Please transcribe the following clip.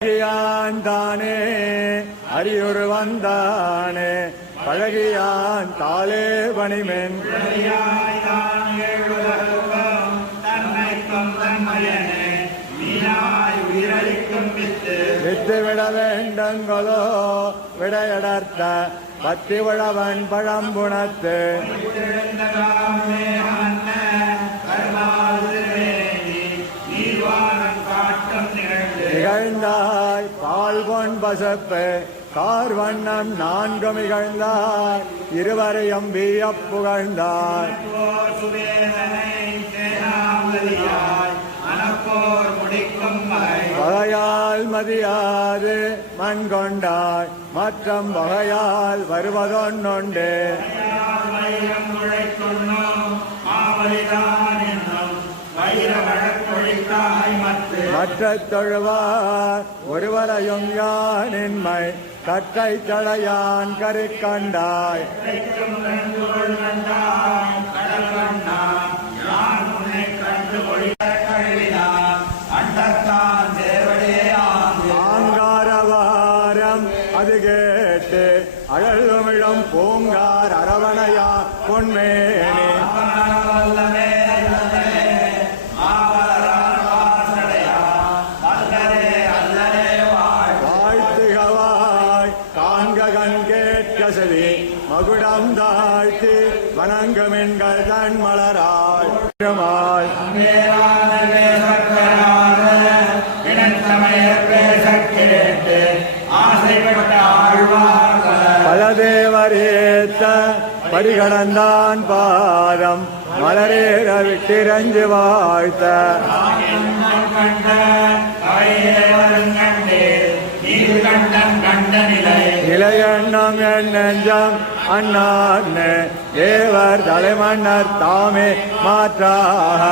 பழகியான் தானே அரியுரு வந்தானே பழகியான் தாளே பணிமென் வித்து. விட வேண்டங்களோ விடையடர்த்த பத்தி விழவன் பழம்புணத்து நிகழ்ந்தாய் பால் பசப்பு கார் வண்ணம் நான்கு மிகழ்ந்தார் இருவரையும் வீயப் புகழ்ந்தார். வகையால் மதியாது மண் கொண்டாய் மற்றும் வகையால் வருவதொன்னுண்டு. மற்ற தொழுவார் ஒருவரையும் யானின்மை கற்றை தழையான் கரு கண்டாய் ஆங்காரவாரம் அது கேட்டு அழல்மிழம் பூங்கார் அரவணையா பொன்மேனே. செவி மகுடம் தாழ்த்தி வணங்குமென்கள் தன் மலராய் பெருமாள் பலதேவரேத்த படிகடந்தான் பாதம் மலரேற விட்டிரஞ்சு வாழ்த்த. நெஞ்சம் என் நெஞ்சம். அண்ணான்னு தேவர் தலைமன்னர் தாமே மாற்றாக.